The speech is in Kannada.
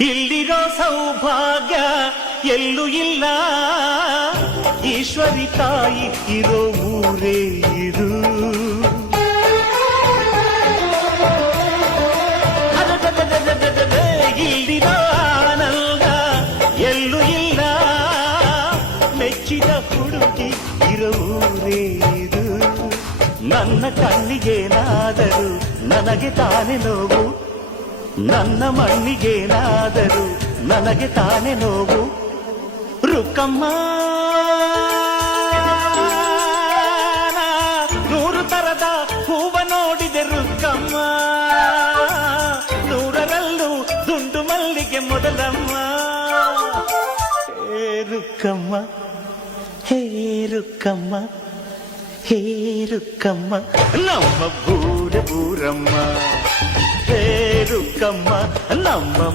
ಇಲ್ಲಿರೋ ಸೌಭಾಗ್ಯ ಎಲ್ಲೂ ಇಲ್ಲ, ಈಶ್ವರಿ ತಾಯಿ ಇರೋ ಊರೇ ಇದು. ಇಲ್ಲಿರೋ ಆನಂದ ಎಲ್ಲೂ ಇಲ್ಲ, ಮೆಚ್ಚಿದ ಹುಡುಗಿ ಇರೋ ಊರೇ ಇದು. ನನ್ನ ಕಣ್ಣಿಗೇನಾದರೂ ನನಗೆ ತಾನೇ ನೋವು, ನನ್ನ ಮಣ್ಣಿಗೇನಾದರೂ ನನಗೆ ತಾನೇ ನೋವು. ರುಕ್ಕಮ್ಮ ನೂರು ತರದ ಹೂವ ನೋಡಿದೆ ರುಕ್ಕಮ್ಮ, ನೂರರಲ್ಲೂ ದುಂಡು ಮಲ್ಲಿಗೆ ಮೊದಲಮ್ಮ. ಹೇ ರುಕ್ಕಮ್ಮ, ಹೇ ರುಕ್ಕಮ್ಮ, ಹೇ ರುಕ್ಕಮ್ಮ, ನಮ್ಮ ಬೂರಮ್ಮ. ಹೇ ರುಕ್ಕಮ್ಮ, ನಮ್ಮ